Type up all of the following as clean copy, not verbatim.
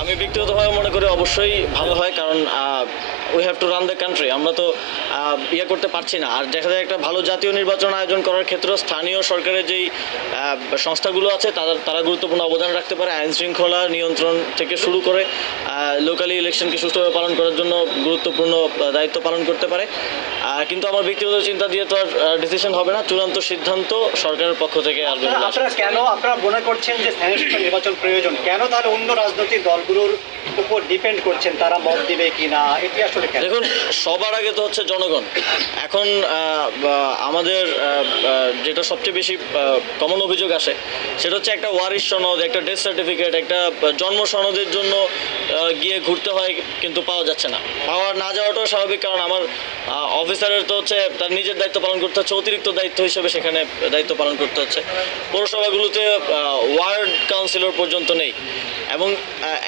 আমি ব্যক্তিগতভাবে মনে করি অবশ্যই ভালো হয়, কারণ we have to run the country. আমরা তো ইয়ে করতে পারছি না। আর দেখা যায় একটা ভালো জাতীয় নির্বাচন আয়োজন করার ক্ষেত্রেও স্থানীয় সরকারের যেই সংস্থাগুলো আছে তারা গুরুত্বপূর্ণ অবদান রাখতে পারে। আইন শৃঙ্খলা নিয়ন্ত্রণ থেকে শুরু করে লোকালি ইলেকশনকে সুষ্ঠুভাবে পালন করার জন্য গুরুত্বপূর্ণ দায়িত্ব পালন করতে পারে। কিন্তু আমার ব্যক্তিগত চিন্তা দিয়ে তো আর ডিসিশন হবে না, চূড়ান্ত সিদ্ধান্ত সরকারের পক্ষ থেকে আসবে। আপনারা মনে করছেন যে স্থানীয় সরকার নির্বাচন প্রয়োজন, কেন তাহলে অন্য রাজনৈতিক দলগুলোর উপর ডিপেন্ড করছেন তারা মত দিবে কিনা, এটি আসলে দেখুন, সবার আগে তো হচ্ছে জনগণ। এখন আমাদের যেটা সবচেয়ে বেশি কমন অভিযোগ আসে সেটা হচ্ছে একটা ওয়ারিশ সনদ, একটা ডেথ সার্টিফিকেট, একটা জন্ম সনদের জন্য গিয়ে ঘুরতে হয় কিন্তু পাওয়া যাচ্ছে না। পাওয়া না যাওয়াটাও স্বাভাবিক, কারণ আমার অফিসারের তো হচ্ছে তার নিজের দায়িত্ব পালন করতে হচ্ছে, অতিরিক্ত দায়িত্ব হিসেবে সেখানে দায়িত্ব পালন করতে হচ্ছে। পৌরসভাগুলোতে ওয়ার্ড কাউন্সিলর পর্যন্ত নেই, এবং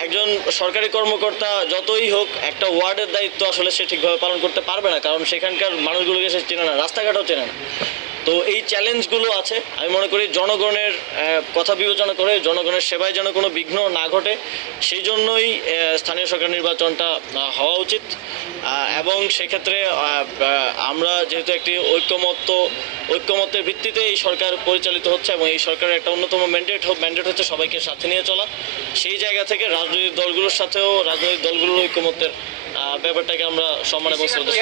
একজন সরকারি কর্মকর্তা যতই হোক একটা ওয়ার্ডের দায়িত্ব আসলে সে ঠিকভাবে পালন করতে পারবে না, কারণ সেখানকার মানুষগুলোকে সে চেনে না, রাস্তাঘাটও চেনে না। তো এই চ্যালেঞ্জগুলো আছে। আমি মনে করি জনগণের কথা বিবেচনা করে জনগণের সেবায় যেন কোনো বিঘ্ন না ঘটে, সেই জন্যই স্থানীয় সরকার নির্বাচনটা হওয়া উচিত। এবং সেক্ষেত্রে আমরা যেহেতু একটি ঐক্যমত্যের ভিত্তিতে এই সরকার পরিচালিত হচ্ছে, এবং এই সরকারের একটা অন্যতম ম্যান্ডেট হচ্ছে সবাইকে সাথে নিয়ে চলা। সেই জায়গা থেকে রাজনৈতিক দলগুলোর সাথেও রাজনৈতিক দলগুলোর ঐক্যমত্যের ব্যাপারটাকে আমরা সম্মান এবং শ্রদ্ধা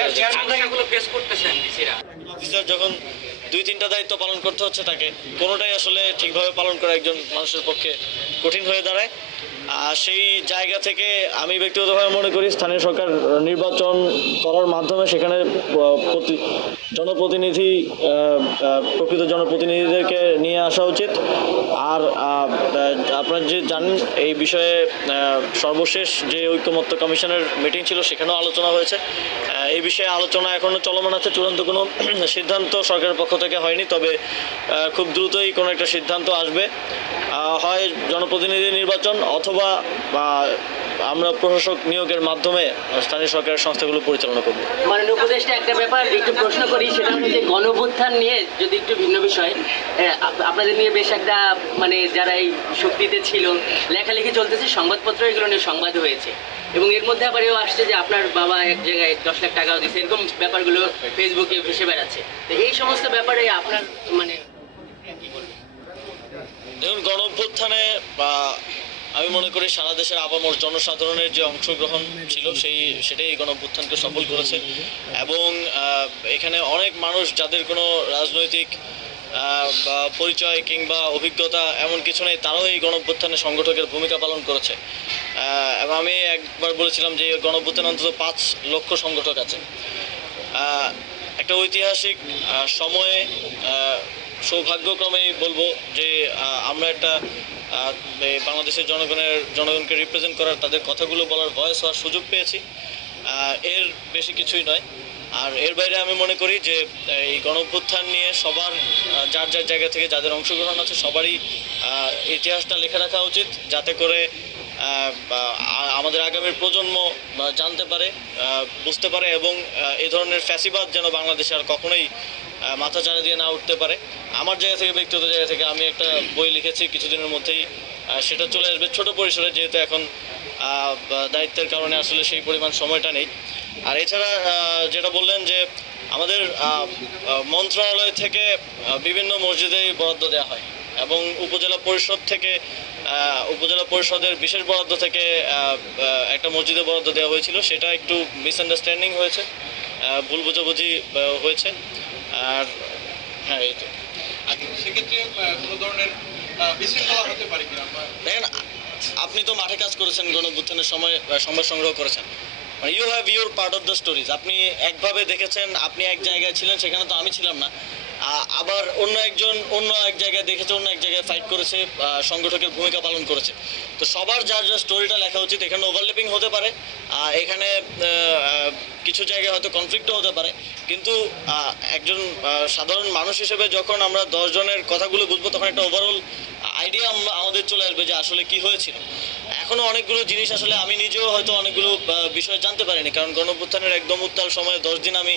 অফিসার যখন 2-3টা দায়িত্ব পালন করতে হচ্ছে তাকে, কোনোটাই আসলে ঠিকভাবে পালন করা একজন মানুষের পক্ষে কঠিন হয়ে দাঁড়ায়। সেই জায়গা থেকে আমি ব্যক্তিগতভাবে মনে করি স্থানীয় সরকার নির্বাচন করার মাধ্যমে সেখানে জনপ্রতিনিধি প্রকৃত জনপ্রতিনিধিদেরকে নিয়ে আসা উচিত। আর আপনারা যে জানেন এই বিষয়ে সর্বশেষ যে ঐক্যমত্য কমিশনের মিটিং ছিল সেখানেও আলোচনা হয়েছে। এই বিষয়ে আলোচনা এখনও চলমান আছে, চূড়ান্ত কোনো সিদ্ধান্ত সরকারের পক্ষ থেকে হয়নি, তবে খুব দ্রুতই কোনো একটা সিদ্ধান্ত আসবে। হয় জনপ্রতিনিধি নির্বাচন অথবা আমরা প্রশাসক নিয়োগের মাধ্যমে স্থানীয় সরকারের সংস্থাগুলো পরিচালনা করব। মাননীয় উপদেষ্টা, একটা ব্যাপার একটু প্রশ্ন করি, সেটা হচ্ছে যে গণঅভ্যুত্থান নিয়ে যদি একটু ভিন্ন বিষয়, আপনাদের নিয়ে বেশ একটা মানে যারা এই শক্তিতে ছিল লেখালেখি চলতেছে, সংবাদপত্র এগুলো নিয়ে সংবাদ হয়েছে, এবং এর মধ্যে আবার এও আসছে যে আপনার বাবা এক জায়গায় 10 লাখ টাকাও দিচ্ছে, এরকম ব্যাপারগুলো ফেসবুকে ভেসে বেড়াচ্ছে। তো এই সমস্ত ব্যাপারে আপনার মানে কি বলবেন? দেখুন, গণঅভ্যুত্থানে আমি মনে করি সারা দেশের আপামর জনসাধারণের যে অংশগ্রহণ ছিল সেটাই এই গণঅভ্যুত্থানকে সফল করেছে। এবং এখানে অনেক মানুষ যাদের কোনো রাজনৈতিক পরিচয় কিংবা অভিজ্ঞতা এমন কিছু নেই, তারাও এই গণঅভ্যুত্থানে সংগঠকের ভূমিকা পালন করেছে। এবং আমি একবার বলেছিলাম যে গণঅভ্যুত্থানে অন্তত 5 লক্ষ সংগঠক আছে। একটা ঐতিহাসিক সময়ে সৌভাগ্যক্রমেই বলবো যে আমরা একটা বাংলাদেশের জনগণকে রিপ্রেজেন্ট করার, তাদের কথাগুলো বলার, ভয়েস হওয়ার সুযোগ পেয়েছি। এর বেশি কিছুই নয়। আর এর বাইরে আমি মনে করি যে এই গণঅভ্যুত্থান নিয়ে সবার যার যার জায়গা থেকে যাদের অংশগ্রহণ আছে সবারই ইতিহাসটা লিখে রাখা উচিত, যাতে করে আমাদের আগামীর প্রজন্ম জানতে পারে, বুঝতে পারে, এবং এই ধরনের ফ্যাসিবাদ যেন বাংলাদেশে আর কখনোই মাথা চাড়া দিয়ে না উঠতে পারে। আমার জায়গা থেকে, ব্যক্তিগত জায়গা থেকে আমি একটা বই লিখেছি কিছুদিনের মধ্যেই, সেটা চলে আসবে ছোট পরিসরে, যেহেতু এখন দায়িত্বের কারণে আসলে সেই পরিমাণ সময়টা নেই। আর এছাড়া যেটা বললেন যে আমাদের মন্ত্রণালয় থেকে বিভিন্ন মসজিদেই বরাদ্দ দেওয়া হয়, এবং উপজেলা পরিষদের বিশেষ বরাদ্দ থেকে একটা মসজিদে বরাদ্দ দেওয়া হয়েছিল, সেটা একটু মিসআন্ডারস্ট্যান্ডিং হয়েছে, ভুল বোঝাবুঝি হয়েছে। আর হ্যাঁ, এই তো। সেক্ষেত্রে কোনো ধরনের বিশৃঙ্খলা হতে পারে কিনা? দেখেন, আপনি তো মাঠে কাজ করেছেন, গণঅভ্যুত্থানের সময় সংবাদ সংগ্রহ করেছেন, you have your part of the stories. আপনি একভাবে দেখেছেন, আপনি এক জায়গায় ছিলেন, সেখানে তো আমি ছিলাম না। আবার অন্য এক জায়গায় দেখেছে, অন্য এক জায়গায় ফাইট করেছে, সংগঠকের ভূমিকা পালন করেছে। তো সবার যার যার স্টোরিটা লেখা উচিত। এখানে ওভারল্যাপিং হতে পারে, এখানে কিছু জায়গায় হয়তো কনফ্লিক্টও হতে পারে, কিন্তু একজন সাধারণ মানুষ হিসেবে যখন আমরা 10 জনের কথাগুলো বুঝবো, তখন একটা ওভারঅল আইডিয়া আমাদের চলে আসবে যে আসলে কি হয়েছিল। এখনও অনেকগুলো জিনিস আসলে আমি নিজেও হয়তো অনেকগুলো বিষয় জানতে পারিনি, কারণ গণঅভ্যুত্থানের একদম উত্তাল সময়ে 10 দিন আমি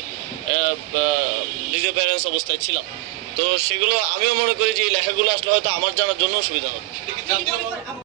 ডিসঅ্যাপিয়ারেন্স অবস্থায় ছিলাম। তো সেগুলো আমিও মনে করি যে এই লেখাগুলো আসলে হয়তো আমার জানার জন্য সুবিধা হবে।